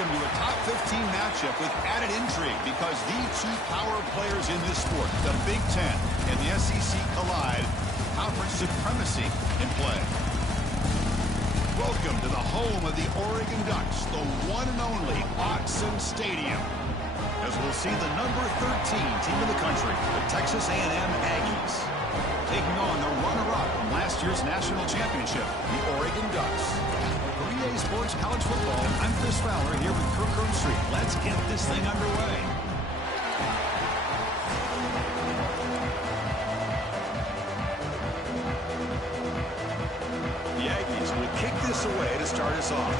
Welcome to a top 15 matchup with added intrigue because the two power players in this sport, the Big Ten and the SEC, collide. Conference supremacy in play. Welcome to the home of the Oregon Ducks, the one and only Autzen Stadium. As we'll see the number 13 team in the country, the Texas A&M Aggies, taking on the runner-up from last year's national championship, the Oregon Ducks. 3A Sports College Football, I'm Chris Fowler here with Kirk Street. Let's get this thing underway. The Aggies will kick this away to start us off.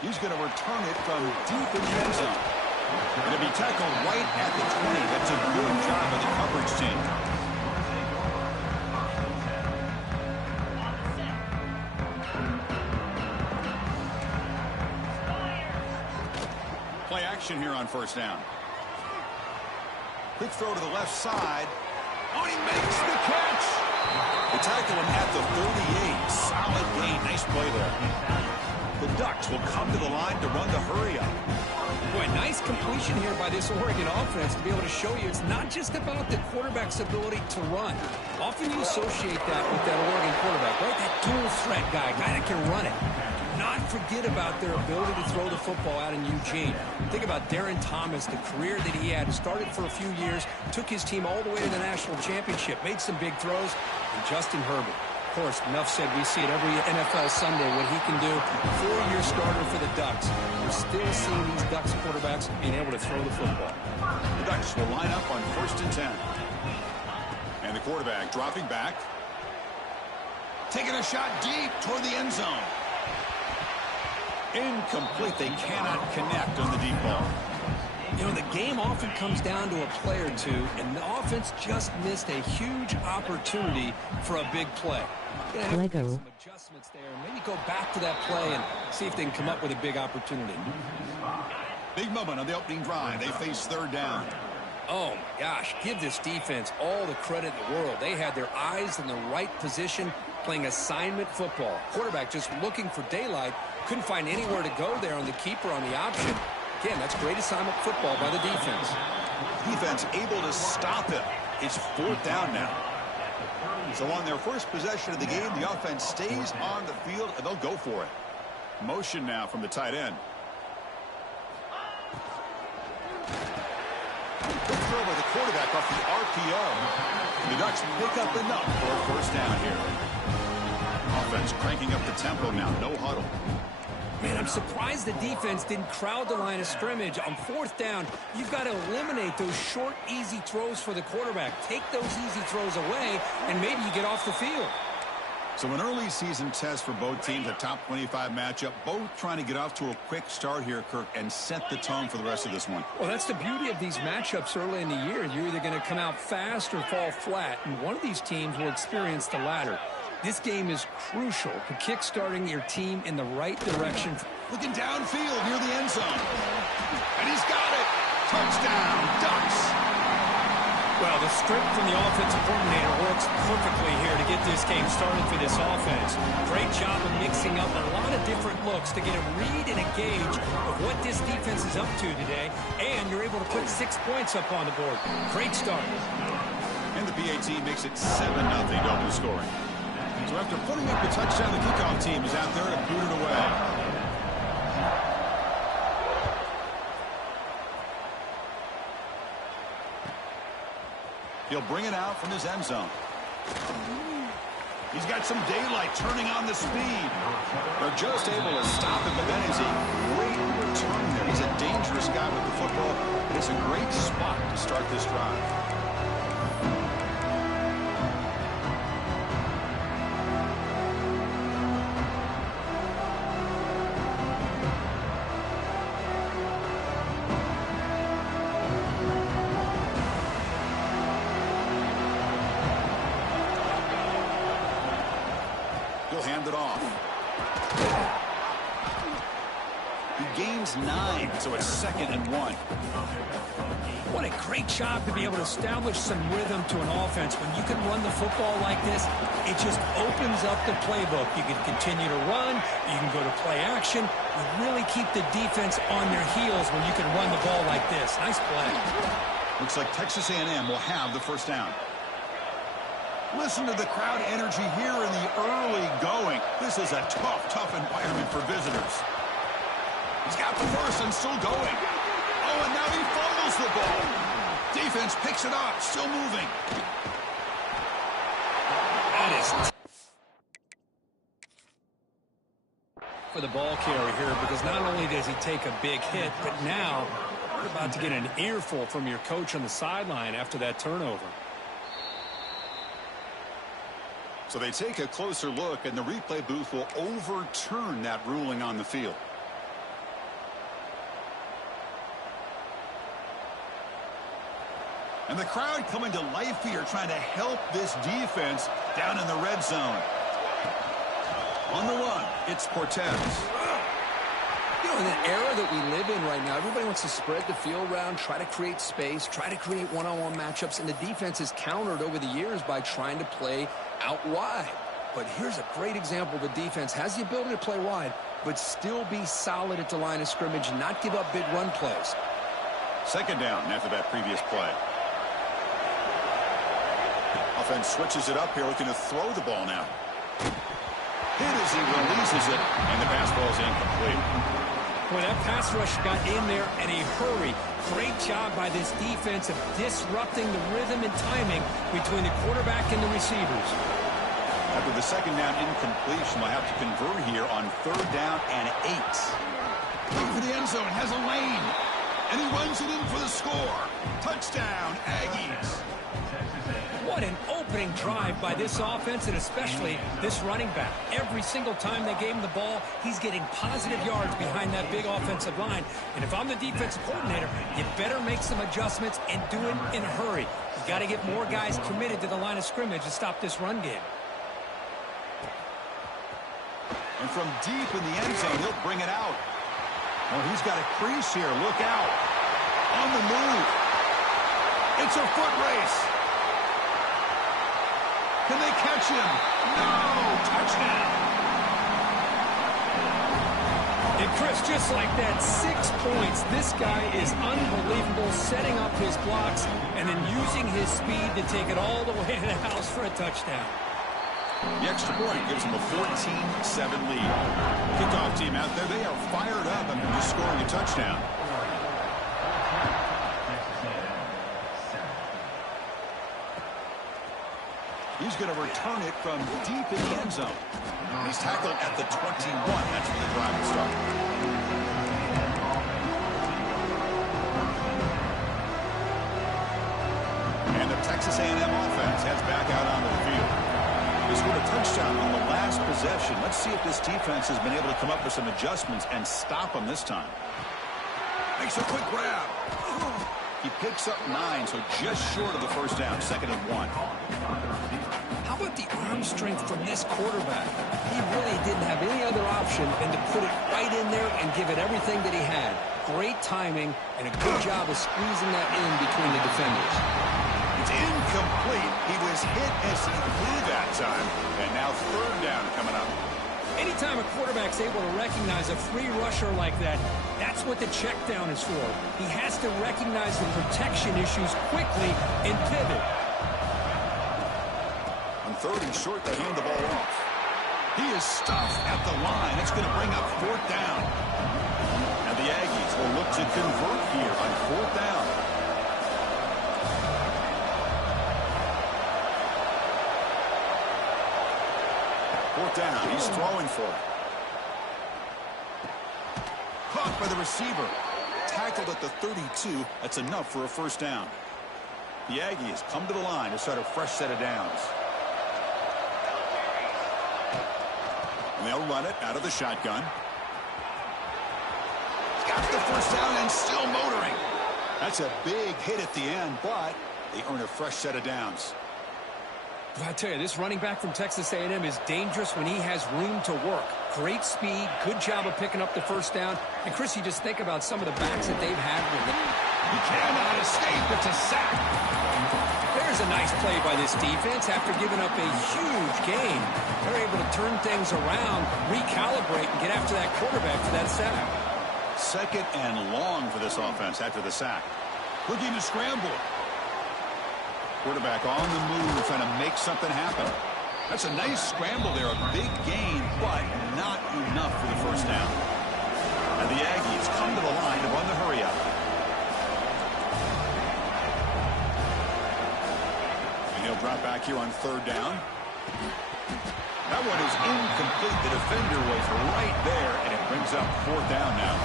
He's going to return it from deep in the end zone. Going to be tackled right at the 20. That's a good job of the coverage team. Play action here on first down. Quick throw to the left side. Oh, he makes the catch. They tackle him at the 38. Solid gain. Nice play there. The Ducks will come to the line to run the hurry-up. Boy, nice completion here by this Oregon offense to be able to show you it's not just about the quarterback's ability to run. Often you associate that with that Oregon quarterback, right? That dual threat guy that can run it. Do not forget about their ability to throw the football out in Eugene. Think about Darren Thomas, the career that he had. Started for a few years, took his team all the way to the national championship, made some big throws, and Justin Herbert. Of course, enough said, we see it every NFL Sunday what he can do. 4-year starter for the Ducks. We're still seeing these Ducks quarterbacks being able to throw the football. The Ducks will line up on 1st and 10. And the quarterback dropping back. Taking a shot deep toward the end zone. Incomplete. They cannot connect on the deep ball. You know, the game often comes down to a play or two, and the offense just missed a huge opportunity for a big play. Lego. Some adjustments there. Maybe go back to that play and see if they can come up with a big opportunity. Big moment on the opening drive. They face 3rd down. Oh, my gosh. Give this defense all the credit in the world. They had their eyes in the right position, playing assignment football. Quarterback just looking for daylight. Couldn't find anywhere to go there on the keeper on the option. Again, that's great assignment football by the defense. Defense able to stop him. It's 4th down now. So on their first possession of the game, the offense stays on the field, and they'll go for it. Motion now from the tight end. Good throw by the quarterback off the RPO. The Ducks pick up enough for a 1st down here. Offense cranking up the tempo now. No huddle. Man, I'm surprised the defense didn't crowd the line of scrimmage. On 4th down, you've got to eliminate those short, easy throws for the quarterback. Take those easy throws away, and maybe you get off the field. So an early season test for both teams, a top 25 matchup, both trying to get off to a quick start here, Kirk, and set the tone for the rest of this one. Well, that's the beauty of these matchups early in the year. You're either going to come out fast or fall flat, and one of these teams will experience the latter. This game is crucial for kick-starting your team in the right direction. Looking downfield near the end zone. And he's got it. Touchdown, Ducks. Well, the script from the offensive coordinator works perfectly here to get this game started for this offense. Great job of mixing up a lot of different looks to get a read and a gauge of what this defense is up to today. And you're able to put 6 points up on the board. Great start. And the PAT makes it 7-0 double scoring. So after putting up the touchdown, the kickoff team is out there to boot it away. He'll bring it out from his end zone. He's got some daylight turning on the speed. They're just able to stop him, but that is a great return there. He's a dangerous guy with the football. It's a great spot to start this drive. He gains 9, so it's 2nd and 1. What a great job to be able to establish some rhythm to an offense. When you can run the football like this, it just opens up the playbook. You can continue to run. You can go to play action. You really keep the defense on their heels when you can run the ball like this. Nice play. Looks like Texas A&M will have the first down. Listen to the crowd energy here in the early going. This is a tough environment for visitors. He's got the first and still going. Oh, and now he fumbles the ball. Defense picks it up, still moving. That is for the ball carrier here, because not only does he take a big hit, but now you're about to get an earful from your coach on the sideline after that turnover. So they take a closer look, and the replay booth will overturn that ruling on the field. And the crowd coming to life here, trying to help this defense down in the red zone. On the run, it's Cortez. You know, in the era that we live in right now, everybody wants to spread the field around, try to create space, try to create one-on-one matchups, and the defense is countered over the years by trying to play out wide. But here's a great example. The defense has the ability to play wide, but still be solid at the line of scrimmage and not give up big run plays. 2nd down after that previous play. Offense switches it up here, looking to throw the ball now. Hit as he releases it, and the pass ball is incomplete. Boy, that pass rush got in there in a hurry. Great job by this defense of disrupting the rhythm and timing between the quarterback and the receivers. After the 2nd down incompletion, they'll have to convert here on 3rd down and 8. Looking for the end zone, has a lane, and he runs it in for the score. Touchdown, Aggies. What an opening drive by this offense, and especially this running back. Every single time they gave him the ball, he's getting positive yards behind that big offensive line. And if I'm the defensive coordinator, you better make some adjustments and do it in a hurry. You got to get more guys committed to the line of scrimmage to stop this run game. And from deep in the end zone, he'll bring it out. Oh, he's got a crease here. Look out. On the move. It's a foot race. Can they catch him? No! Touchdown! And Chris, just like that, 6 points. This guy is unbelievable, setting up his blocks and then using his speed to take it all the way to the house for a touchdown. The extra point gives them a 14-7 lead. Kickoff team out there, they are fired up after just scoring a touchdown. He's going to return it from deep in the end zone. He's tackled at the 21. That's where the drive will start. And the Texas A&M offense heads back out onto the field. They scored a touchdown on the last possession. Let's see if this defense has been able to come up with some adjustments and stop them this time. Makes a quick grab. He picks up 9, so just short of the first down, 2nd and 1. How about the arm strength from this quarterback? He really didn't have any other option than to put it right in there and give it everything that he had. Great timing and a good job of squeezing that in between the defenders. It's incomplete. He was hit as he threw that time. And now 3rd down coming up. Anytime a quarterback's able to recognize a free rusher like that, that's what the check down is for. He has to recognize the protection issues quickly and pivot. On 3rd and short, they hand the ball off. He is stuffed at the line. It's going to bring up 4th down. And the Aggies will look to convert here on 4th down. Down. He's throwing for it. Caught by the receiver. Tackled at the 32. That's enough for a first down. The Aggies come to the line to start a fresh set of downs. And they'll run it out of the shotgun. Got the first down and still motoring. That's a big hit at the end, but they earn a fresh set of downs. Well, I tell you, this running back from Texas A&M is dangerous when he has room to work. Great speed, good job of picking up the first down. And, Chris, you just think about some of the backs that they've had with it. He cannot escape. It's a sack. There's a nice play by this defense. After giving up a huge gain, they're able to turn things around, recalibrate, and get after that quarterback for that sack. 2nd and long for this offense after the sack. Looking to scramble. Quarterback on the move, trying to make something happen. That's a nice scramble there, a big gain, but not enough for the first down. And the Aggies come to the line to run the hurry-up. And he'll drop back here on 3rd down. That one is incomplete. The defender was right there, and it brings up 4th down now.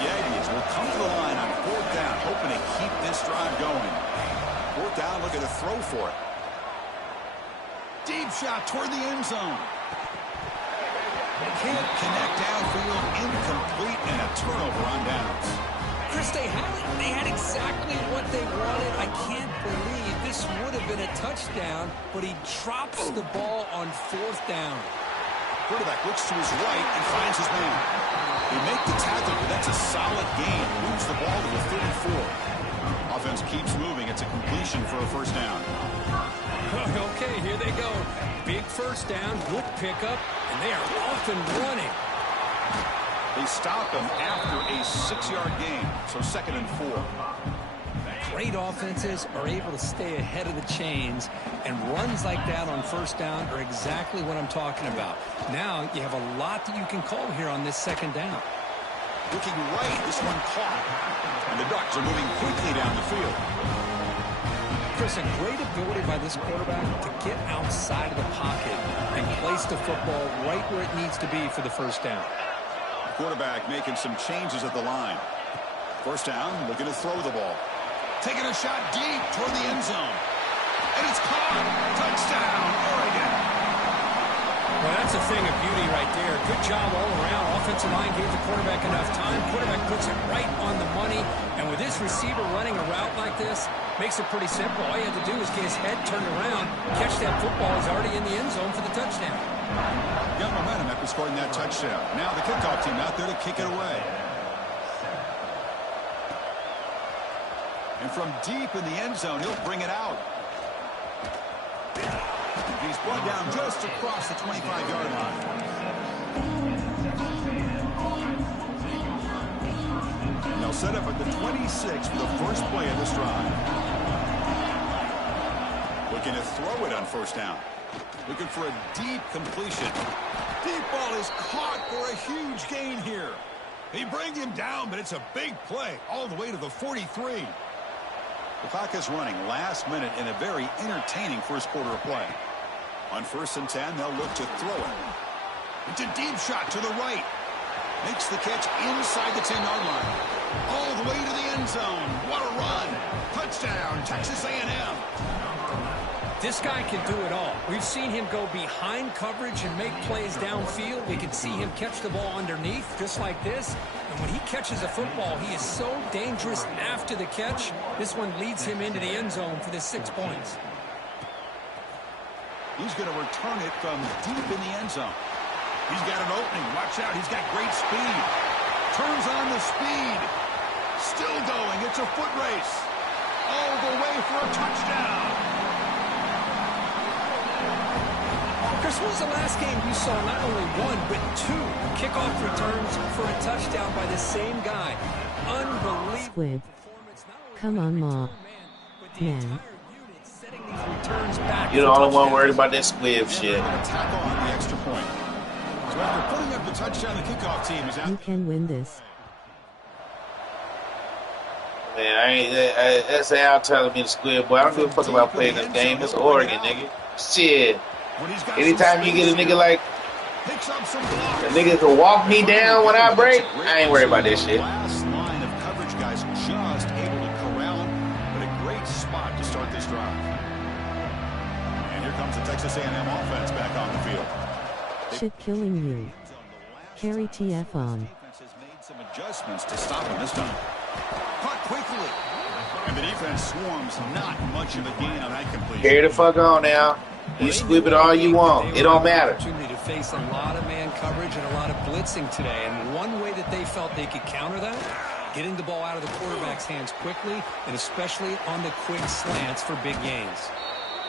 The Aggies will come to the line on 4th down, hoping to keep this drive going. 4th down, looking to throw for it. Deep shot toward the end zone. Can't connect downfield, incomplete, and a turnover on downs. Chris, they had exactly what they wanted. I can't believe this would have been a touchdown, but he drops the ball on 4th down. Quarterback looks to his right and finds his man. They make the tackle, but that's a solid gain. Moves the ball to the 34. Offense keeps moving. It's a completion for a first down. Okay, here they go. Big first down, good pickup, and they are off and running. They stop him after a 6-yard gain, so 2nd and 4. Great offenses are able to stay ahead of the chains, and runs like that on first down are exactly what I'm talking about. Now you have a lot that you can call here on this 2nd down. Looking right, this one caught. And the Ducks are moving quickly down the field. Chris, a great ability by this quarterback to get outside of the pocket and place the football right where it needs to be for the first down. Quarterback making some changes at the line. First down, looking to throw the ball. Taking a shot deep toward the end zone. And it's caught. Touchdown, Oregon. Well, that's a thing of beauty right there. Good job all around. Offensive line gave the quarterback enough time. Quarterback puts it right on the money. And with this receiver running a route like this, makes it pretty simple. All you have to do is get his head turned around, catch that football. He's already in the end zone for the touchdown. Got momentum after scoring that touchdown. Now the kickoff team out there to kick it away. And from deep in the end zone, he'll bring it out. He's brought down just across the 25-yard line. And they'll set up at the 26 for the first play of this drive. Looking to throw it on first down. Looking for a deep completion. Deep ball is caught for a huge gain here. He brings him down, but it's a big play all the way to the 43. The clock is running last minute in a very entertaining first quarter of play. On 1st and 10, they'll look to throw it. It's a deep shot to the right. Makes the catch inside the 10-yard line. All the way to the end zone. What a run. Touchdown, Texas A&M. This guy can do it all. We've seen him go behind coverage and make plays downfield. We can see him catch the ball underneath just like this. And when he catches a football, he is so dangerous after the catch. This one leads him into the end zone for the 6 points. He's going to return it from deep in the end zone. He's got an opening. Watch out. He's got great speed. Turns on the speed. Still going. It's a foot race. All the way for a touchdown. Chris, when was the last game you saw not only one, but 2 kickoff returns for a touchdown by the same guy? Unbelievable. Squid. Come on, Ma. Man. You're the only one worried about that squib shit. Tackle on the extra point. So after putting up the touchdown, the kickoff team is out. You can win this. Man, that's how telling me the squib, boy. I don't give a fuck about playing this game. It's Oregon, nigga. Shit. Anytime you get a nigga like a nigga to walk me down when I break, I ain't worried about this shit. Last line of coverage guys just able to corral him, but a great spot to start this drive. And here comes the Texas A&M offense back on the field. Shit killing you. Carry TF on. Defense has made some adjustments to stop him this time. Caught quickly. And the defense swarms not much of a gain on that completion. Carry the fuck on now. You squib it all you want. It don't matter. Opportunity to face a lot of man coverage and a lot of blitzing today. And one way that they felt they could counter that, getting the ball out of the quarterback's hands quickly, and especially on the quick slants for big gains.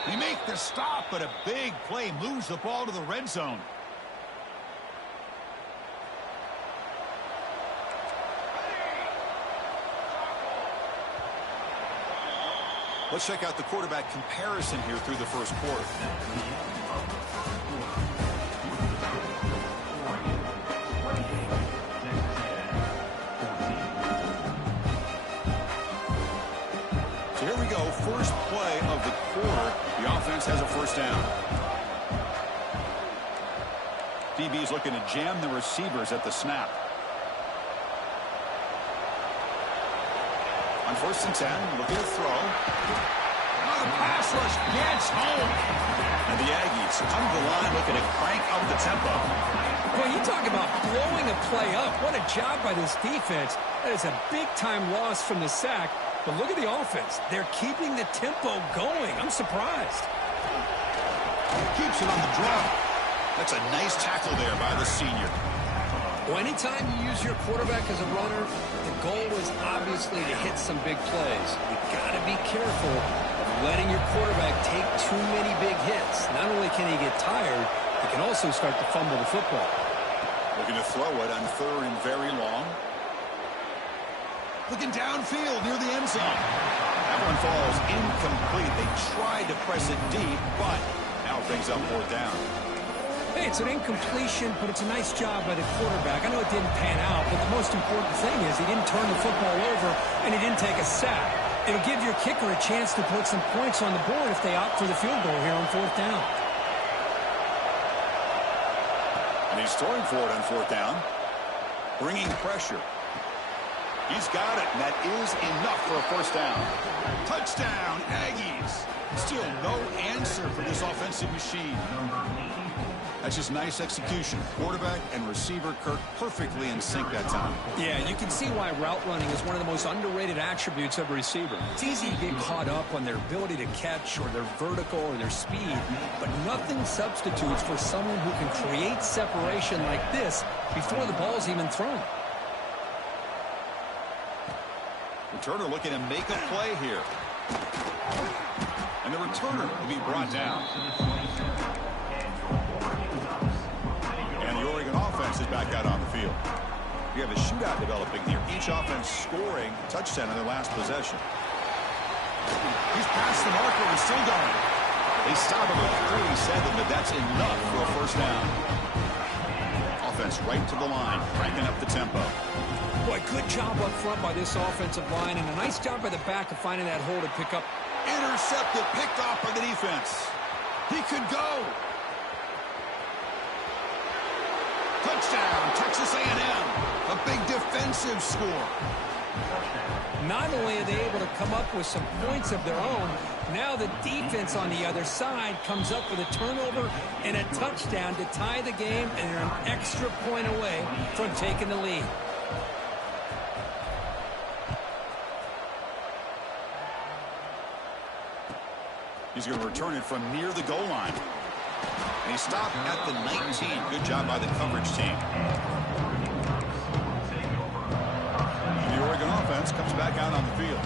They make the stop, but a big play moves the ball to the red zone. Let's check out the quarterback comparison here through the first quarter. So here we go, first play of the quarter. The offense has a first down. DB is looking to jam the receivers at the snap. On 1st and 10, looking to throw. The pass rush gets home. And the Aggies come to the line looking to crank up the tempo. Well, you talk about blowing a play up. What a job by this defense. That is a big-time loss from the sack. But look at the offense. They're keeping the tempo going. I'm surprised. Keeps it on the draw. That's a nice tackle there by the senior. Well, anytime you use your quarterback as a runner, the goal is obviously to hit some big plays. You've got to be careful of letting your quarterback take too many big hits. Not only can he get tired, he can also start to fumble the football. Looking to throw it on 3rd and very long. Looking downfield near the end zone. That one falls incomplete. They tried to press it deep, but now it brings up 4th down. Hey, it's an incompletion, but it's a nice job by the quarterback. I know it didn't pan out, but the most important thing is he didn't turn the football over and he didn't take a sack. It'll give your kicker a chance to put some points on the board if they opt for the field goal here on 4th down. And he's throwing for it on 4th down. Bringing pressure. He's got it, and that is enough for a 1st down. Touchdown, Aggies. Still no answer for this offensive machine. That's just nice execution. Quarterback and receiver Kirk perfectly in sync that time. Yeah, you can see why route running is one of the most underrated attributes of a receiver. It's easy to get caught up on their ability to catch or their vertical or their speed, but nothing substitutes for someone who can create separation like this before the ball's even thrown. Returner looking to make a play here. And the returner will be brought down. And the Oregon offense is back out on the field. We have a shootout developing here. Each offense scoring a touchdown in their last possession. He's past the marker and still going. They stop him at 47, but that's enough for a 1st down. Offense right to the line, cranking up the tempo. Boy, good job up front by this offensive line, and a nice job by the back of finding that hole to pick up. Intercepted, picked off by the defense. He could go. Touchdown, Texas A&M. A big defensive score. Not only are they able to come up with some points of their own, now the defense on the other side comes up with a turnover and a touchdown to tie the game, and they're an extra point away from taking the lead. He's going to return it from near the goal line. And he stopped at the 19. Good job by the coverage team. And the Oregon offense comes back out on the field.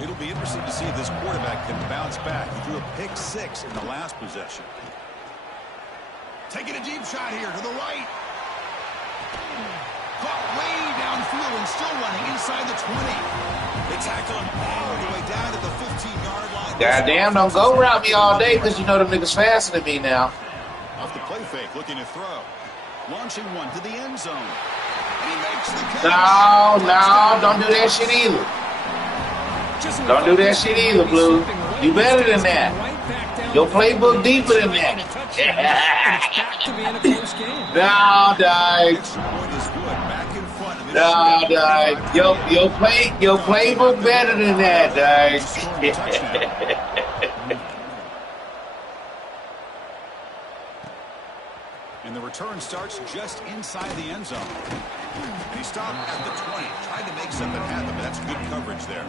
It'll be interesting to see if this quarterback can bounce back. He threw a pick 6 in the last possession. Taking a deep shot here to the right. Caught way downfield and still running inside the 20. They tackle him all the way down to the 15-yard line. Goddamn, don't go around me all day because you know them niggas faster than me now. Off the play fake, looking to throw. Launching one to the end zone. And he makes the catch. No, don't do that shit either. Don't do that shit either, Blue. You better than that. Your playbook deeper than that. No, dog. No, dog. Your playbook better than that, dog. And the return starts just inside the end zone. And he stopped at the 20. Tried to make something happen, but that's good coverage there.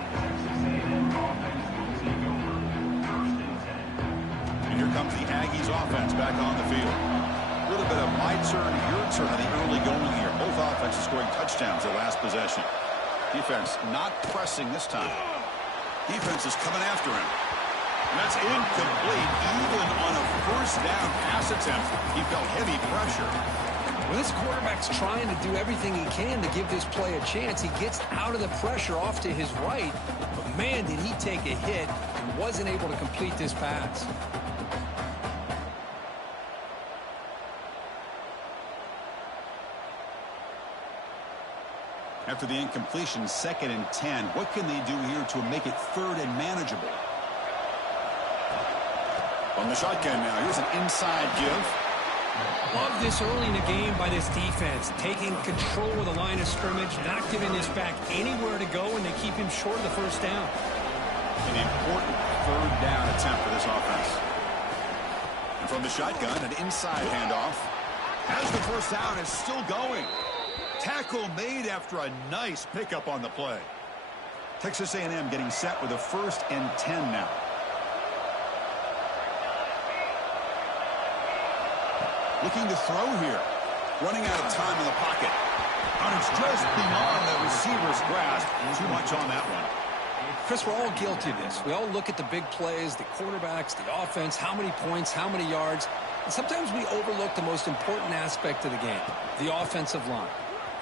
And Here comes the Aggies offense back on the field. A little bit of my turn, your turn in the early going here. Both offenses scoring touchdowns their last possession. Defense not pressing this time. Defense is coming after him. And that's incomplete. Even on a first down pass attempt, he felt heavy pressure. Well, this quarterback's trying to do everything he can to give this play a chance. He gets out of the pressure off to his right. But, man, did he take a hit and wasn't able to complete this pass. After the incompletion, 2nd and 10. What can they do here to make it 3rd and manageable? On the shotgun now, here's an inside give. Love this early in the game by this defense, taking control of the line of scrimmage, not giving this back anywhere to go, and they keep him short of the first down. An important 3rd down attempt for this offense. And from the shotgun, an inside handoff. As the first down is still going. Tackle made after a nice pickup on the play. Texas A&M getting set with a 1st and 10 now. Looking to throw here. Running out of time in the pocket. And it's just beyond the receiver's grasp. Too much on that one. Chris, we're all guilty of this. We all look at the big plays, the quarterbacks, the offense, how many points, how many yards. And sometimes we overlook the most important aspect of the game, the offensive line.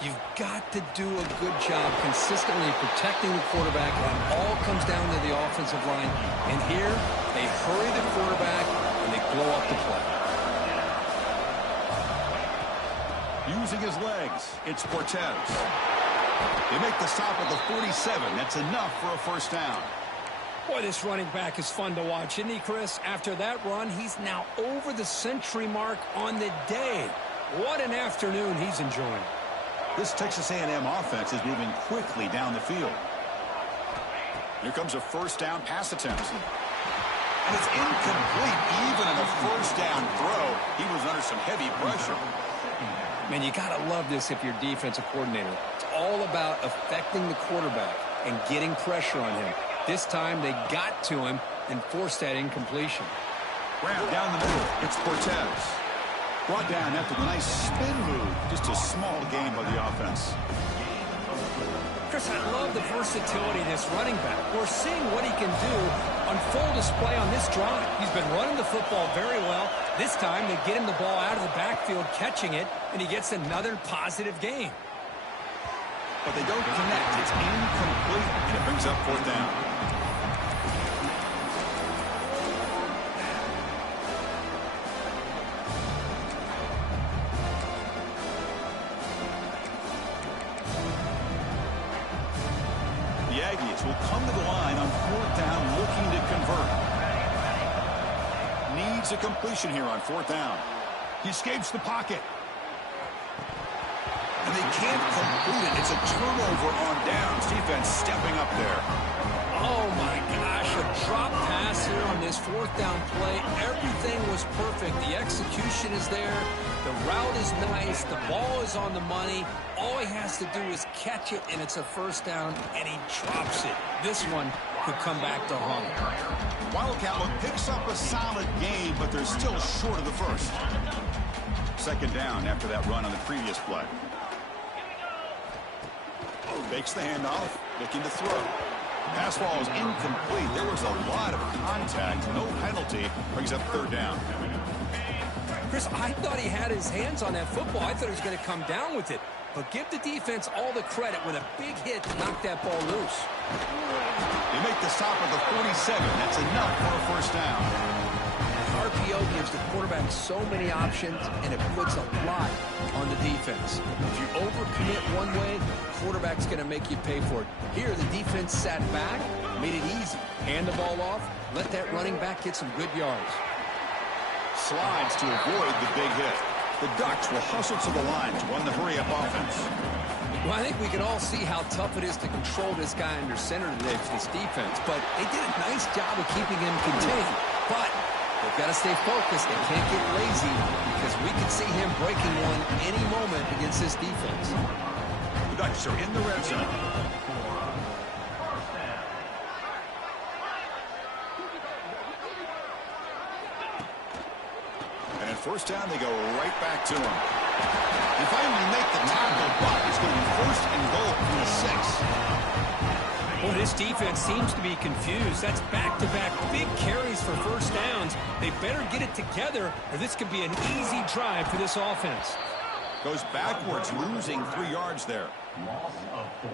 You've got to do a good job consistently protecting the quarterback, and it all comes down to the offensive line. And here, they hurry the quarterback, and they blow up the play. Using his legs, it's Cortez. They make the stop at the 47. That's enough for a first down. Boy, this running back is fun to watch, isn't he, Chris? After that run, he's now over the century mark on the day. What an afternoon he's enjoying. This Texas A&M offense is moving quickly down the field. Here comes a first down pass attempt. And it's incomplete. Even on a first down throw, he was under some heavy pressure. Man, you got to love this if you're defensive coordinator. It's all about affecting the quarterback and getting pressure on him. This time they got to him and forced that incompletion. Ramp down the middle. It's Cortez. Brought down after the nice spin move. Just a small gain by the offense. Chris, I love the versatility of this running back. We're seeing what he can do on full display on this drive. He's been running the football very well. This time they get him the ball out of the backfield, catching it, and he gets another positive gain. But they don't connect. It's incomplete, and it brings up 4th down. The Aggies will come to the line on 4th down, looking to convert. Needs a completion here on 4th down. He escapes the pocket. And they can't complete it. It's a turnover on downs. Defense stepping up there. Oh, my gosh. A drop pass here on this 4th down play. Everything was perfect. The execution is there. The route is nice. The ball is on the money. All he has to do is catch it, and it's a first down, and he drops it. This one could come back to haunt him. Wildcat picks up a solid game, but they're still short of the first. 2nd down after that run on the previous play. Fakes the handoff, looking to throw. Pass ball is incomplete. There was a lot of contact. No penalty. Brings up 3rd down. Chris, I thought he had his hands on that football. I thought he was going to come down with it. But give the defense all the credit with a big hit to knock that ball loose. They make the stop at the 47. That's enough for a first down. RPO gives the quarterback so many options, and it puts a lot on the defense. If you overcommit one way, the quarterback's going to make you pay for it. Here, the defense sat back, made it easy. Hand the ball off, let that running back get some good yards. Slides to avoid the big hit. The Ducks will hustle to the line to run the hurry-up offense. Well, I think we can all see how tough it is to control this guy under center today for this defense. But they did a nice job of keeping him contained. But they've got to stay focused. They can't get lazy because we could see him breaking one any moment against this defense. The Ducks are in the red zone. first down, they go right back to him. They finally make the tackle, but it's going to be first and goal from the 6. Well, this defense seems to be confused. That's back-to-back big carries for first downs. They better get it together, or this could be an easy drive for this offense. Goes backwards, losing 3 yards there.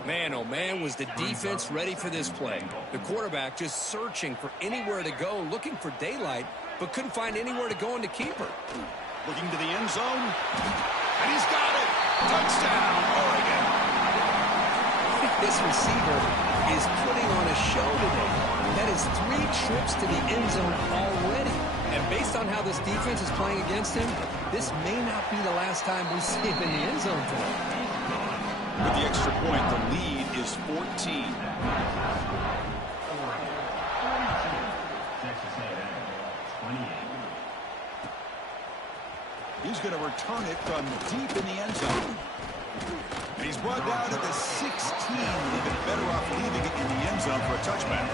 Man, oh man, was the defense ready for this play. The quarterback just searching for anywhere to go, looking for daylight, but couldn't find anywhere to go in the keeper. Looking to the end zone, and he's got it. Touchdown, Oregon. This receiver is putting on a show today. That is 3 trips to the end zone already. And based on how this defense is playing against him, this may not be the last time we see him in the end zone today. With the extra point, the lead is 14. He's going to return it from deep in the end zone. And he's brought down to the 16. They've been better off leaving it in the end zone for a touchback.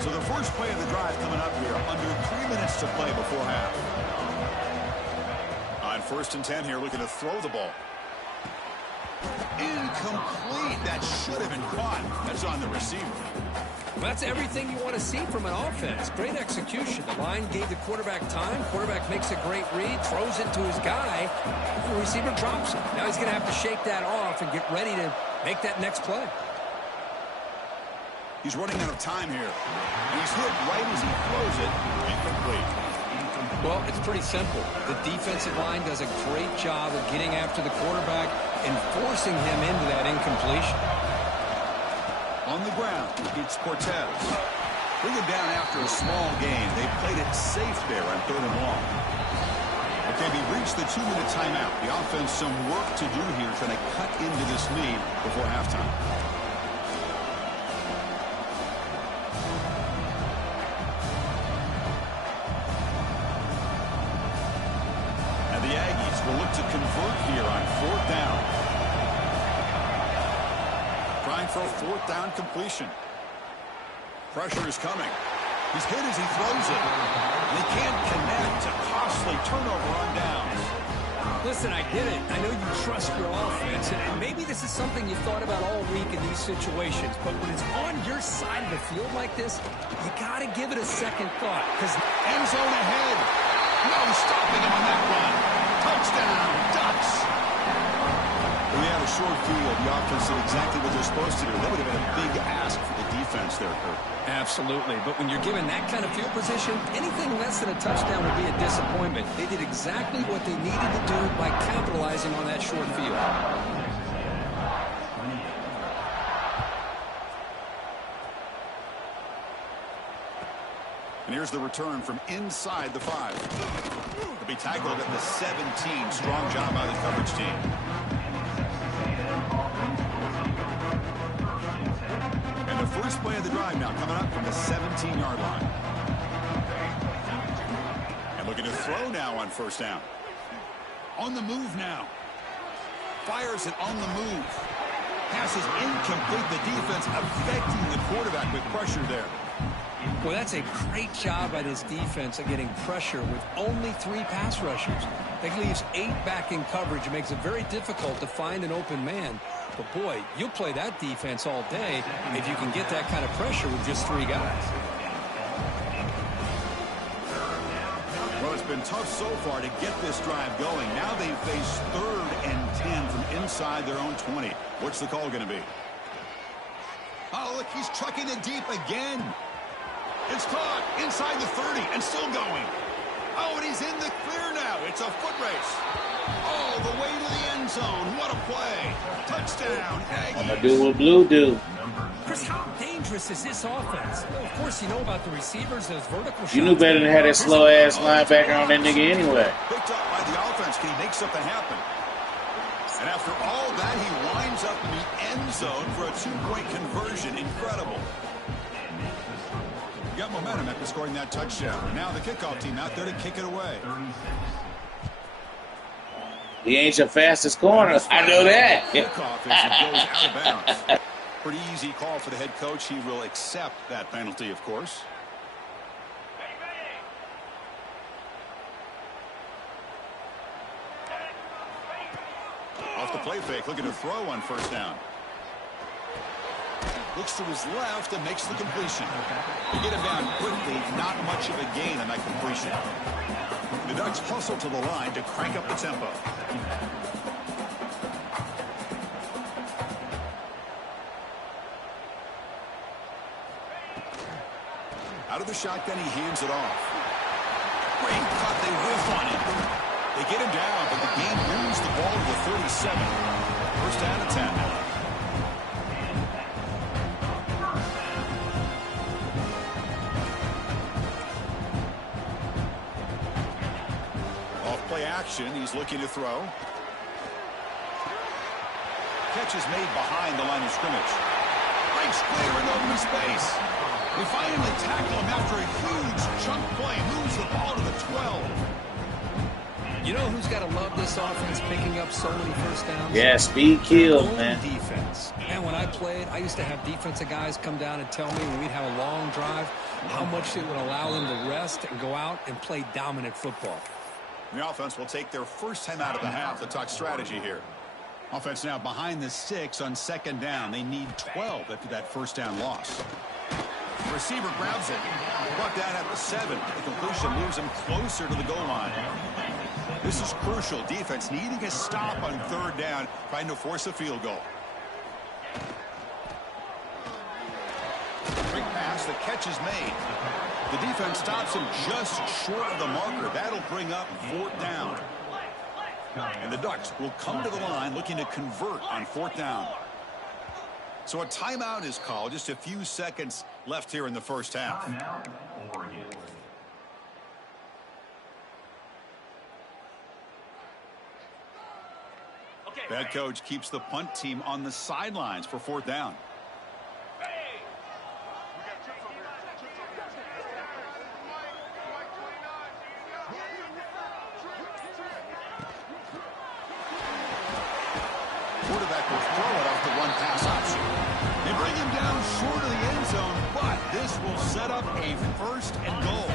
So the first play of the drive coming up here, under 3 minutes to play before half. On 1st and 10 here, looking to throw the ball. Incomplete. That should have been caught. That's on the receiver. Well, that's everything you want to see from an offense. Great execution. The line gave the quarterback time. Quarterback makes a great read, throws it to his guy. The receiver drops it. Now he's going to have to shake that off and get ready to make that next play. He's running out of time here. And he's hit right as he throws it. Incomplete. Well, it's pretty simple. The defensive line does a great job of getting after the quarterback and forcing him into that incompletion. On the ground, it's Cortez. Bring him down after a small gain. They played it safe there on 3rd and long. Okay, we reached the 2-minute timeout. The offense some work to do here, trying to cut into this lead before halftime. And the Aggies will look to convert here on 4th down. Trying for a 4th down completion. Pressure is coming. He's hit as he throws it. They can't connect. A costly turnover on downs. Listen, I get it. I know you trust your offense, and maybe this is something you thought about all week in these situations, but when it's on your side of the field like this, you got to give it a second thought, because end zone ahead. No stopping him on that run. Touchdown, Ducks. When they have a short field, the offense did exactly what they're supposed to do. That would have been a big ask for the defense there, Kurt. Absolutely. But when you're given that kind of field position, anything less than a touchdown would be a disappointment. They did exactly what they needed to do by capitalizing on that short field. And here's the return from inside the 5. He'll be tackled at the 17. Strong job by the coverage team. And the first play of the drive now coming up from the 17-yard line. And looking to throw now on 1st down. On the move now. Fires it on the move. Pass is incomplete. The defense affecting the quarterback with pressure there. Well, that's a great job by this defense of getting pressure with only 3 pass rushers. That leaves 8 back in coverage. It makes it very difficult to find an open man. But, boy, you'll play that defense all day if you can get that kind of pressure with just 3 guys. Well, it's been tough so far to get this drive going. Now they face 3rd and 10 from inside their own 20. What's the call going to be? Oh, look, he's trucking it deep again. It's caught inside the 30 and still going. Oh, and he's in the clear now. It's a foot race. Oh, the way to the end zone. What a play. Touchdown, Aggies. I'm going to do what Blue do. Chris, how dangerous is this offense? Well, of course, you know about the receivers, those vertical shots. You knew better than have that slow-ass linebacker on that nigga anyway. Picked up by the offense. Can he make something happen? And after all that, he winds up in the end zone for a 2-point conversion. Incredible. Got momentum after scoring that touchdown. Now the kickoff team out there to kick it away. He ain't your fastest corner. I know that. Kickoff as it goes out of bounds. Pretty easy call for the head coach. He will accept that penalty, of course. play fake, looking to throw on first down. Looks to his left and makes the completion. They get him down quickly, not much of a gain on that completion. The Ducks hustle to the line to crank up the tempo. Out of the shotgun, he hands it off. Great cut, they whiff on it. They get him down, but the game moves the ball to the 37. First down and 10. Play action. He's looking to throw. Catch is made behind the line of scrimmage. Breaks clear in open space. They finally tackle him after a huge chunk play. Moves the ball to the 12. You know who's got to love this offense picking up so many first downs? Yeah, speed kills, man. Defense. And when I played, I used to have defensive guys come down and tell me when we'd have a long drive how much it would allow them to rest and go out and play dominant football. The offense will take their first time out of the half to talk strategy here. Offense now behind the 6 on second down. They need 12 after that first down loss. The receiver grabs it. Brought down at the 7. The completion moves him closer to the goal line. This is crucial. Defense needing a stop on third down, trying to force a field goal. Quick pass. The catch is made. The defense stops him just short of the marker. That'll bring up fourth down. And the Ducks will come to the line looking to convert on fourth down. So a timeout is called. Just a few seconds left here in the first half. Head coach keeps the punt team on the sidelines for fourth down. Quarterback will throw it off the one-pass option. They bring him down short of the end zone, but this will set up a first and goal.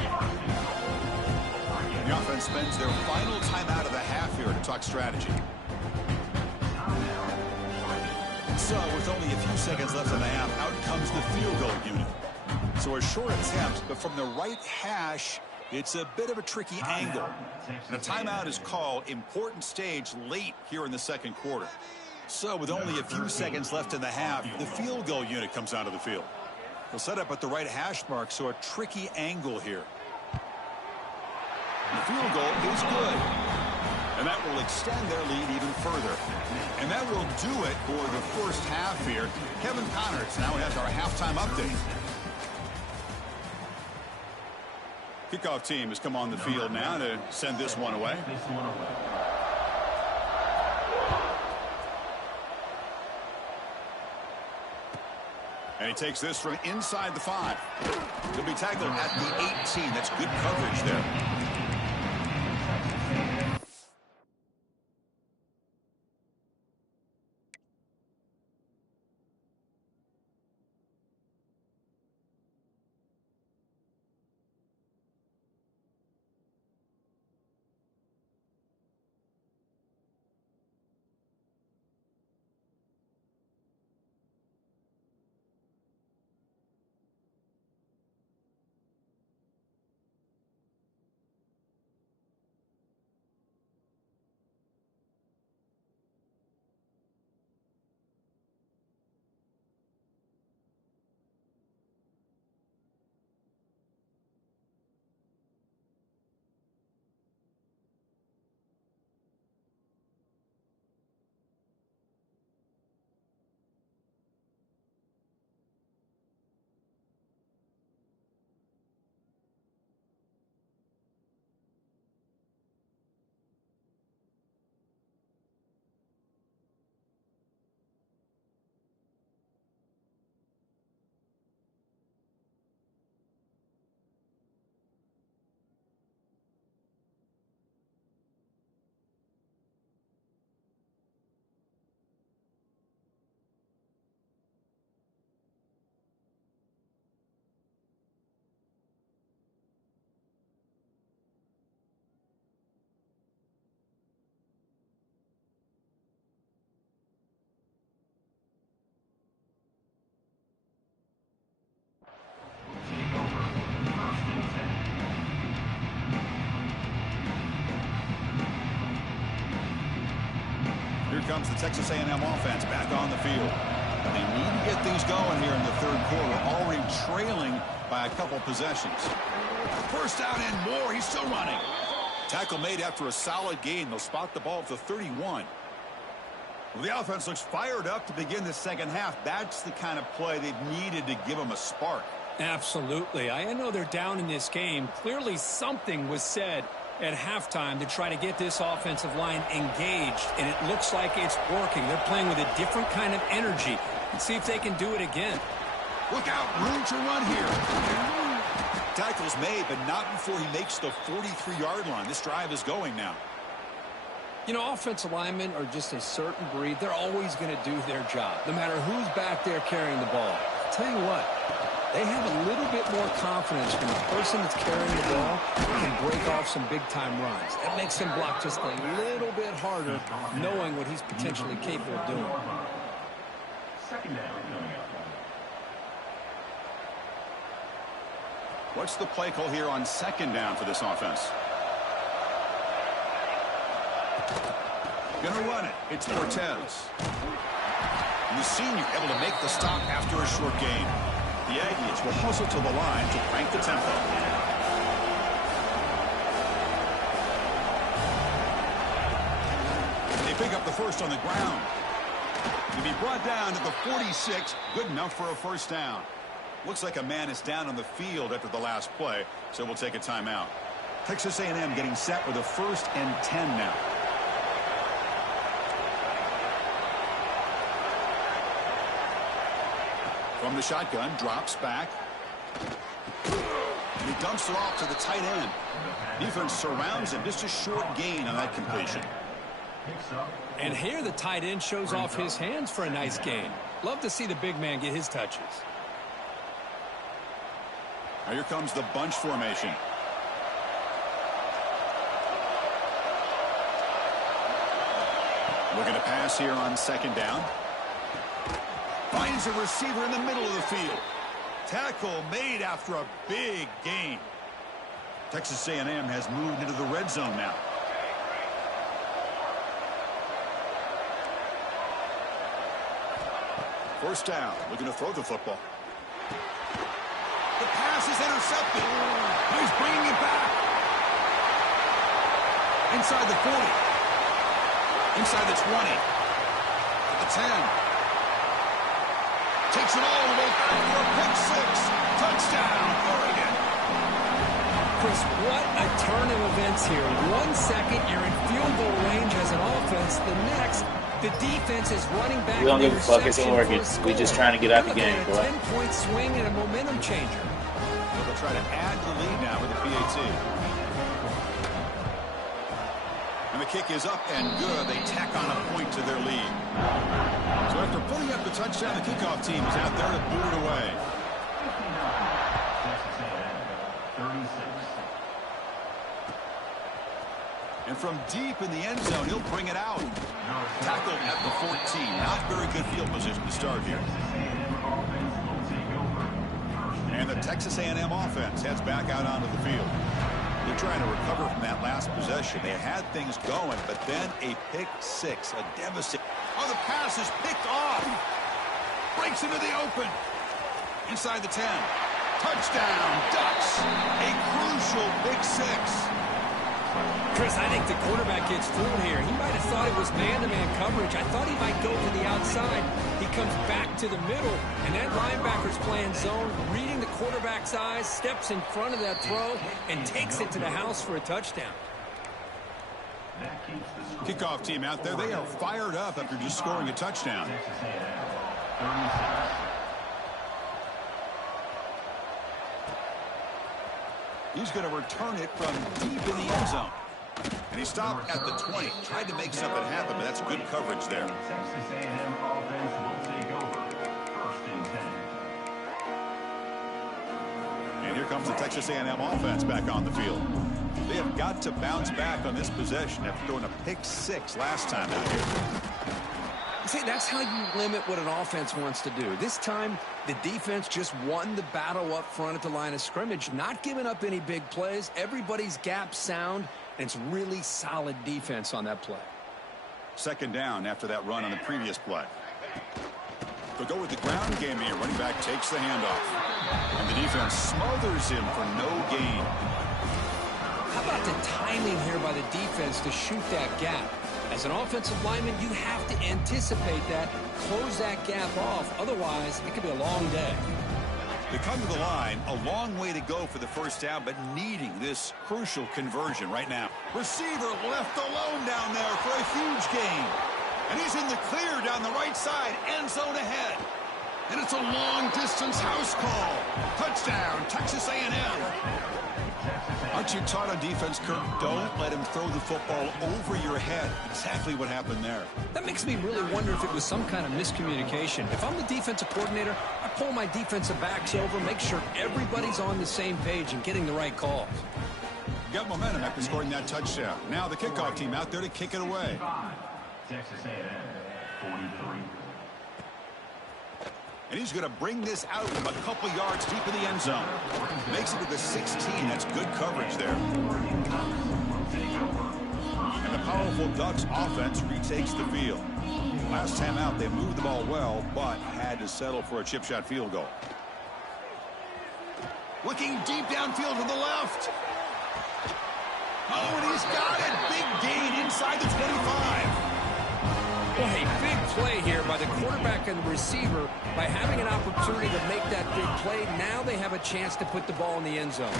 The offense spends their final time out of the half here to talk strategy. So with only a few seconds left in the half, out comes the field goal unit. So a short attempt, but from the right hash, it's a bit of a tricky angle. And a timeout is called. Important stage late here in the second quarter. So with only a few seconds left in the half, the field goal unit comes out of the field. They'll set up at the right hash mark, so a tricky angle here. The field goal is good. And that will extend their lead even further. And that will do it for the first half here. Kevin Connors now has our halftime update. Kickoff team has come on the field now to send this one away. And he takes this from inside the 5. He'll be tackled at the 18. That's good coverage there. comes the Texas A&M offense back on the field. They need to get things going here in the third quarter, already trailing by a couple possessions. First down and more. He's still running. Tackle made after a solid gain. They'll spot the ball at the 31. Well, the offense looks fired up to begin the second half. That's the kind of play they've needed to give them a spark. Absolutely. I know they're down in this game. Clearly something was said at halftime to try to get this offensive line engaged, and it looks like it's working. They're playing with a different kind of energy. Let's see if they can do it again. Look out, room to run here. Tackle's made, but not before he makes the 43-yard line. This drive is going now. You know, offensive linemen are just a certain breed. They're always going to do their job, no matter who's back there carrying the ball. I'll tell you what, they have a little bit more confidence when the person that's carrying the ball can break off some big-time runs. That makes him block just a little bit harder, knowing what he's potentially capable of doing. Second down coming up. What's the play call here on second down for this offense? Gonna run it. It's Cortez. And the senior able to make the stop after a short gain. The Aggies will hustle to the line to crank the tempo. They pick up the first on the ground. To be brought down to the 46, good enough for a first down. Looks like a man is down on the field after the last play, so we'll take a timeout. Texas A&M getting set with a 1st and 10 now. From the shotgun, drops back. And he dumps it off to the tight end. Defense surrounds him. Just a short gain on that completion. And here the tight end shows off his hands for a nice gain. Love to see the big man get his touches. Now here comes the bunch formation. Looking to pass here on second down. Finds a receiver in the middle of the field. Tackle made after a big gain. Texas A&M has moved into the red zone now. First down, looking to throw the football. The pass is intercepted. He's bringing it back. Inside the 40. Inside the 20. At the 10. Takes it all the way back for a pick six. Touchdown, Oregon. Chris, what a turn of events here. 1 second, you're in field goal range as an offense. The next, the defense is running back. We don't give a fuck. It's Oregon. We just trying to get out the game, boy. A 10-point swing and a momentum changer. They'll try to add the lead now with the PAT. And the kick is up and good. They tack on a point to their lead. So after putting up the touchdown, the kickoff team is out there to boot it away. 36. And from deep in the end zone, he'll bring it out. Tackled at the 14. Not very good field position to start here. And the Texas A&M offense heads back out onto the field. They're trying to recover from that last possession. They had things going, but then a pick six, a devastating. Oh, the pass is picked off. Breaks into the open. Inside the 10. Touchdown, Ducks. A crucial pick six. Chris, I think the quarterback gets fooled here. He might have thought it was man-to-man coverage. I thought he might go to the outside. He comes back to the middle, and that linebacker's playing zone, reading the quarterback's eyes, steps in front of that throw, and takes it to the house for a touchdown. Kickoff team out there. They are fired up after just scoring a touchdown. He's going to return it from deep in the end zone. And he stopped at the 20. Tried to make something happen, but that's good coverage there. Texas A&M offense will take over. 1st and 10. And here comes the Texas A&M offense back on the field. They have got to bounce back on this possession after throwing a pick six last time out here. See, that's how you limit what an offense wants to do. This time, the defense just won the battle up front at the line of scrimmage, not giving up any big plays. Everybody's gap sound, and it's really solid defense on that play. Second down after that run on the previous play. They'll go with the ground game here. Running back takes the handoff. And the defense smothers him for no gain. How about the timing here by the defense to shoot that gap? As an offensive lineman, you have to anticipate that, close that gap off. Otherwise, it could be a long day. They come to the line, a long way to go for the first down, but needing this crucial conversion right now. Receiver left alone down there for a huge gain. And he's in the clear down the right side, end zone ahead. And it's a long-distance house call. Touchdown, Texas A&M. Aren't you taught on defense, Kirk? Don't let him throw the football over your head. Exactly what happened there. That makes me really wonder if it was some kind of miscommunication. If I'm the defensive coordinator, I pull my defensive backs over, make sure everybody's on the same page and getting the right calls. Got momentum after scoring that touchdown. Now the kickoff team out there to kick it away. Texas A&M 43. And he's going to bring this out from a couple yards deep in the end zone. Makes it to the 16. That's good coverage there. And the powerful Ducks offense retakes the field. Last time out, they moved the ball well, but had to settle for a chip shot field goal. Looking deep downfield to the left. Oh, and he's got it. Big gain inside the 25. Well, a big play here by the quarterback and the receiver. By having an opportunity to make that big play, now they have a chance to put the ball in the end zone.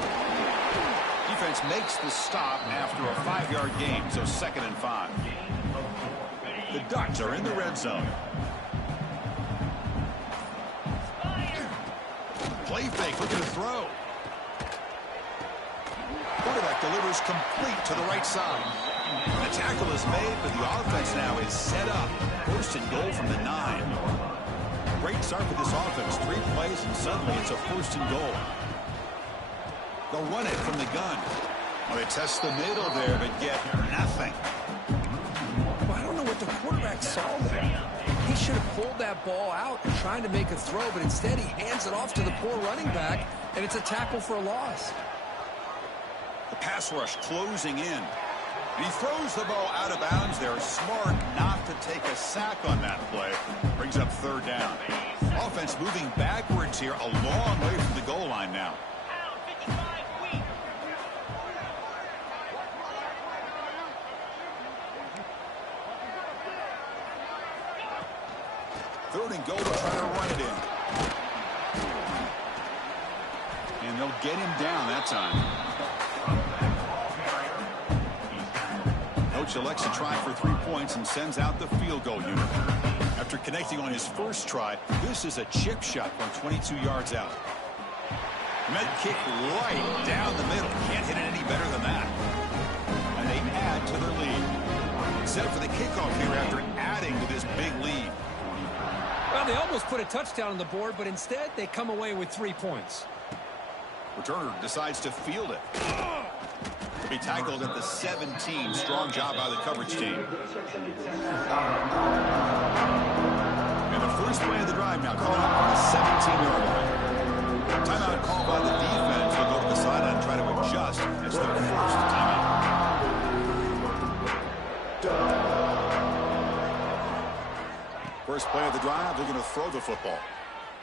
Defense makes the stop after a 5-yard gain, so 2nd and 5. The Ducks are in the red zone. Play fake, looking to throw. Quarterback delivers complete to the right side. The tackle is made, but the offense now is set up. 1st and goal from the 9. Great start for this offense. 3 plays, and suddenly it's a 1st and goal. They'll run it from the gun. Well, they test the middle there, but get nothing. Well, I don't know what the quarterback saw there. He should have pulled that ball out and trying to make a throw, but instead he hands it off to the poor running back, and it's a tackle for a loss. The pass rush closing in. And he throws the ball out of bounds there. Smart not to take a sack on that play. Brings up 3rd down. Offense moving backwards here, a long way from the goal line now. 3rd and goal to try to run it in. And they'll get him down that time. Coach elects to try for 3 points and sends out the field goal unit. After connecting on his first try, this is a chip shot from 22 yards out. Med kick right down the middle. Can't hit it any better than that. And they add to their lead. Set for the kickoff here after adding to this big lead. Well, they almost put a touchdown on the board, but instead they come away with 3 points. Returner decides to field it. To be tackled at the 17. Strong job by the coverage team. And the first play of the drive now coming up on the 17-yard line. Timeout called by the defense. They'll go to the sideline and try to adjust. It's their first timeout. First play of the drive, they're going to throw the football.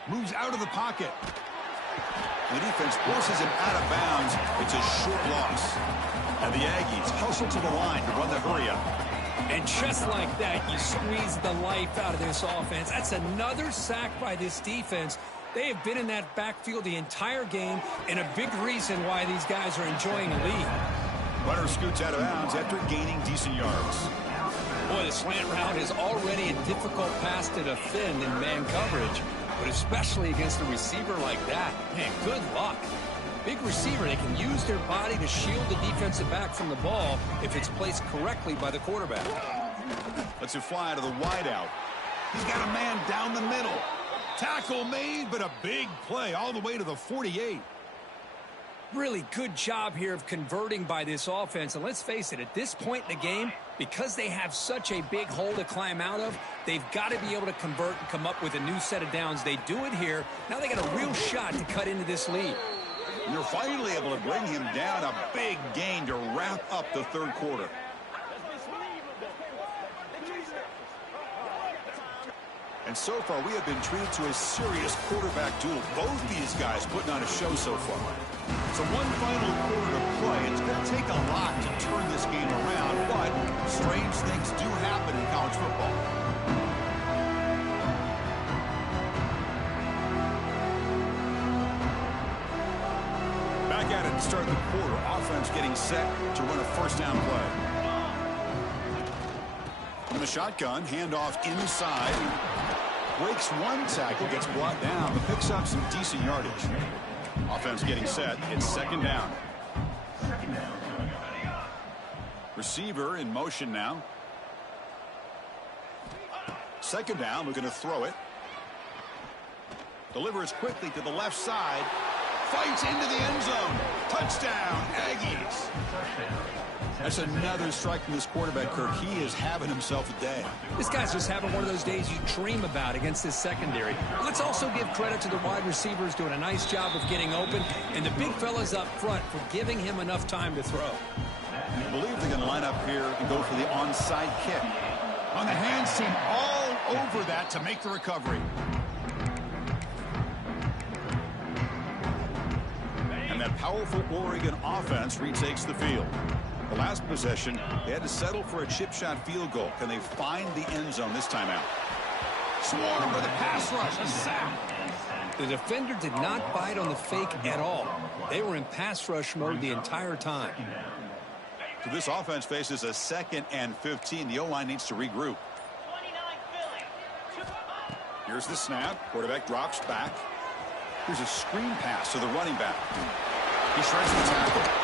Moves out of the pocket. The defense forces him out of bounds. It's a short loss. And the Aggies hustle to the line to run the hurry up. And just like that, you squeeze the life out of this offense. That's another sack by this defense. They have been in that backfield the entire game, and a big reason why these guys are enjoying the lead. Runner scoots out of bounds after gaining decent yards. Boy, the slant route is already a difficult pass to defend in man coverage, but especially against a receiver like that. Man, good luck. Big receiver, they can use their body to shield the defensive back from the ball if it's placed correctly by the quarterback. Lets it fly out of the wideout. He's got a man down the middle. Tackle made, but a big play all the way to the 48. Really good job here of converting by this offense. And let's face it, at this point in the game, because they have such a big hole to climb out of, they've got to be able to convert and come up with a new set of downs. They do it here. Now they got a real shot to cut into this lead. You're finally able to bring him down. A big gain to wrap up the 3rd quarter. And so far, we have been treated to a serious quarterback duel. Both these guys putting on a show so far. So one final quarter to play. It's going to take a lot to turn this game around, but strange things do happen in college football. Back at it to start the quarter. Offense getting set to run a first down play. From the shotgun, handoff inside. Breaks one tackle, gets brought down, but picks up some decent yardage. Offense getting set. It's second down. Receiver in motion now. Second down, we're going to throw it. Delivers quickly to the left side. Fights into the end zone. Touchdown, Aggies. That's another strike from this quarterback, Kirk. He is having himself a day. This guy's just having one of those days you dream about against this secondary. Let's also give credit to the wide receivers doing a nice job of getting open, and the big fellas up front for giving him enough time to throw. I believe they're going to line up here and go for the onside kick. On the hands team, all over that to make the recovery. And that powerful Oregon offense retakes the field. The last possession, they had to settle for a chip shot field goal. Can they find the end zone this time out? Swarm with a pass rush, a sack. The defender did not bite on the fake at all. They were in pass rush mode the entire time. So this offense faces a 2nd and 15. The O-line needs to regroup. Here's the snap. Quarterback drops back. Here's a screen pass to the running back. He shreds the tackle.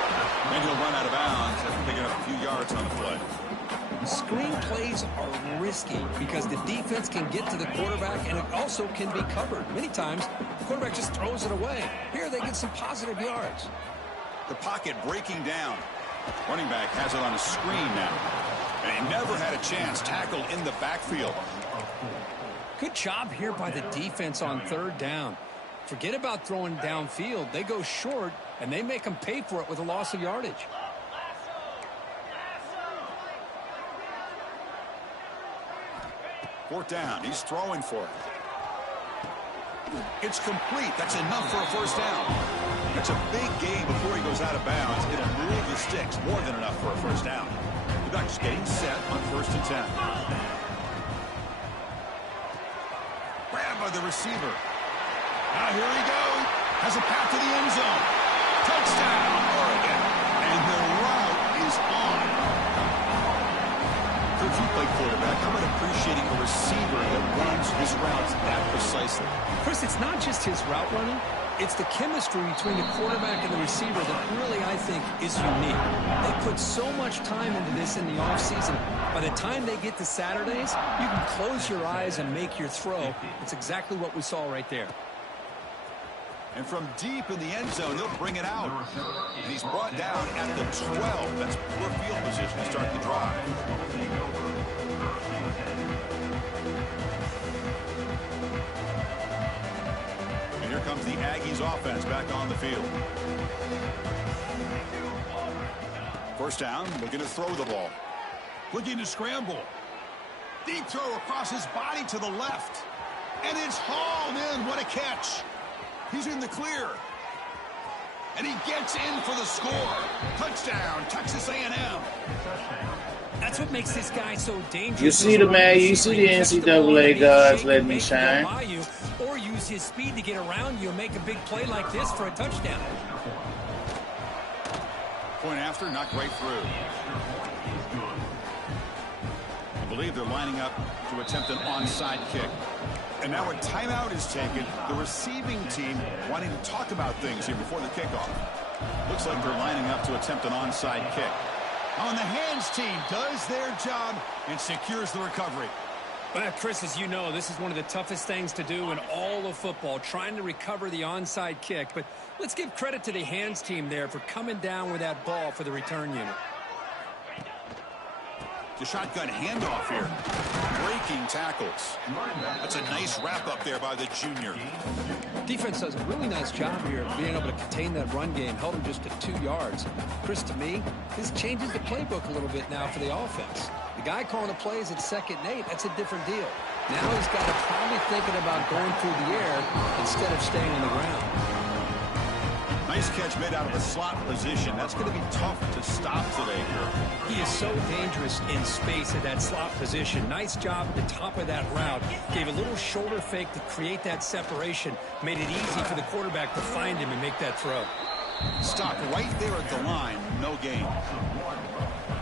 And he'll run out of bounds after picking up a few yards on the play. Screen plays are risky because the defense can get to the quarterback and it also can be covered. Many times, the quarterback just throws it away. Here they get some positive yards. The pocket breaking down. Running back has it on a screen now. And he never had a chance. Tackle in the backfield. Good job here by the defense on third down. Forget about throwing downfield. They go short, and they make them pay for it with a loss of yardage. Fourth down. He's throwing for it. It's complete. That's enough for a first down. That's a big gain before he goes out of bounds. It'll move the sticks. More than enough for a first down. The Ducks getting set on 1st and 10. Grabbed by the receiver. Now here he goes. Has a path to the end zone. Touchdown, Oregon. And the route is on. If you play quarterback, how about appreciating a receiver that runs his routes that precisely? Chris, it's not just his route running. It's the chemistry between the quarterback and the receiver that really, I think, is unique. They put so much time into this in the offseason. By the time they get to Saturdays, you can close your eyes and make your throw. It's exactly what we saw right there. And from deep in the end zone, he'll bring it out. And he's brought down at the 12. That's poor field position to start the drive. And here comes the Aggies offense back on the field. First down, looking to throw the ball. Looking to scramble. Deep throw across his body to the left. And it's hauled in. What a catch. He's in the clear. And he gets in for the score. Touchdown, Texas A&M. That's what makes this guy so dangerous. You see the man, you see the NCAA guys letting me shine. Or use his speed to get around you and make a big play like this for a touchdown. Point after, knocked right through. I believe they're lining up to attempt an onside kick. And now a timeout is taken. The receiving team wanting to talk about things here before the kickoff. Looks like they're lining up to attempt an onside kick. On the hands team does their job and secures the recovery. Well, Chris, as you know, this is one of the toughest things to do in all of football, trying to recover the onside kick. But let's give credit to the hands team there for coming down with that ball for the return unit. The shotgun handoff here. Breaking tackles. That's a nice wrap up there by the junior. Defense does a really nice job here of being able to contain that run game, held him just to 2 yards. Chris, to me, this changes the playbook a little bit now for the offense. The guy calling the plays at 2nd and 8, that's a different deal. Now he's got to probably thinking about going through the air instead of staying on the ground. Nice catch made out of a slot position. That's going to be tough to stop today. He is so dangerous in space at that slot position. Nice job at the top of that route. Gave a little shoulder fake to create that separation. Made it easy for the quarterback to find him and make that throw. Stop right there at the line. No gain.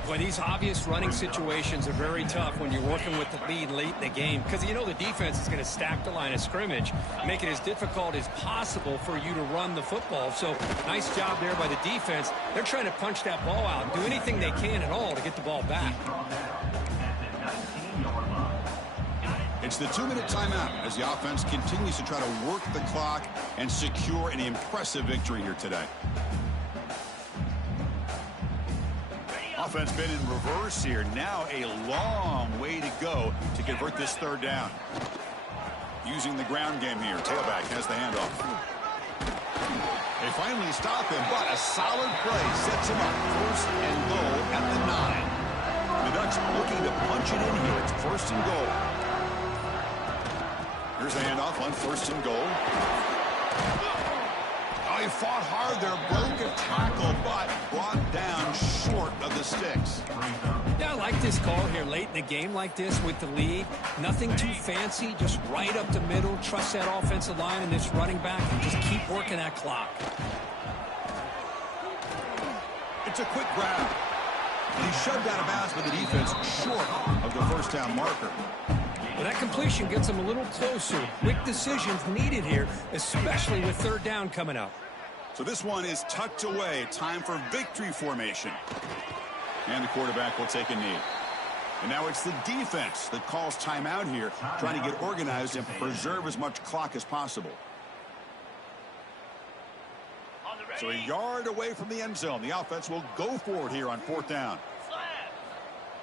Boy, these obvious running situations are very tough when you're working with the lead late in the game because you know the defense is going to stack the line of scrimmage, make it as difficult as possible for you to run the football. So nice job there by the defense. They're trying to punch that ball out and do anything they can at all to get the ball back. It's the 2-minute timeout as the offense continues to try to work the clock and secure an impressive victory here today. Offense been in reverse here. Now a long way to go to convert this third down. Using the ground game here. Tailback has the handoff. They finally stop him, but a solid play sets him up. 1st and goal at the 9. The Ducks looking to punch it in here. It's 1st and goal. Here's the handoff on 1st and goal. Oh, he fought hard there, broke a tackle, but brought down short of the sticks. Yeah, I like this call here late in the game like this with the lead. Nothing too fancy, just right up the middle. Trust that offensive line and this running back and just keep working that clock. It's a quick grab. And he's shoved out of bounds by the defense short of the 1st down marker. Well, that completion gets them a little closer. Quick decisions needed here, especially with 3rd down coming up. So this one is tucked away. Time for victory formation. And the quarterback will take a knee. And now it's the defense that calls timeout here, trying to get organized and preserve as much clock as possible. So a yard away from the end zone. The offense will go for it here on 4th down.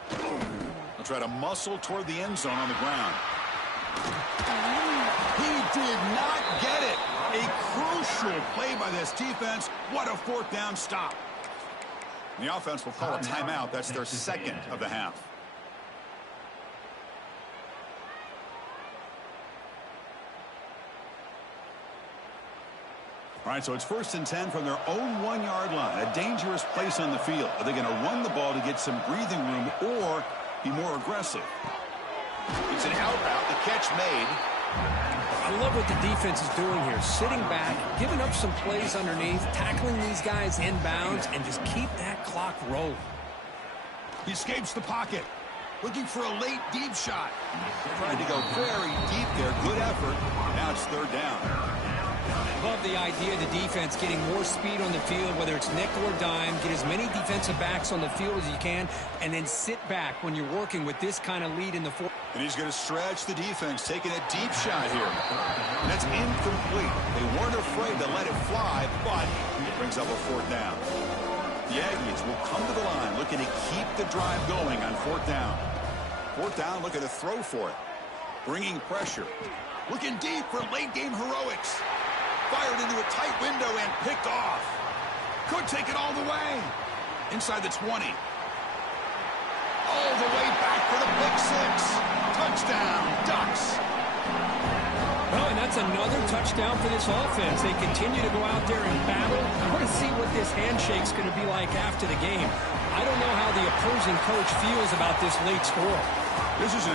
They'll try to muscle toward the end zone on the ground. He did not get it. A crucial play by this defense. What a 4th down stop. And the offense will call a timeout. That's their 2nd of the half. All right, so it's 1st and 10 from their own 1-yard line. A dangerous place on the field. Are they going to run the ball to get some breathing room or be more aggressive? It's an out route. The catch made. I love what the defense is doing here. Sitting back, giving up some plays underneath, tackling these guys inbounds, and just keep that clock rolling. He escapes the pocket. Looking for a late deep shot. Trying to go very deep there. Good effort. Now it's 3rd down. Love the idea of the defense getting more speed on the field, whether it's nickel or dime. Get as many defensive backs on the field as you can, and then sit back when you're working with this kind of lead in the 4th. And he's going to stretch the defense, taking a deep shot here. And that's incomplete. They weren't afraid to let it fly, but it brings up a 4th down. The Aggies will come to the line, looking to keep the drive going on 4th down. 4th down, looking to throw for it. Bringing pressure. Looking deep for late-game heroics. Fired into a tight window and picked off. Could take it all the way. Inside the 20. All the way back for the pick 6. Touchdown, Ducks. Well, and that's another touchdown for this offense. They continue to go out there and battle. I want to see what this handshake's going to be like after the game. I don't know how the opposing coach feels about this late score. This is an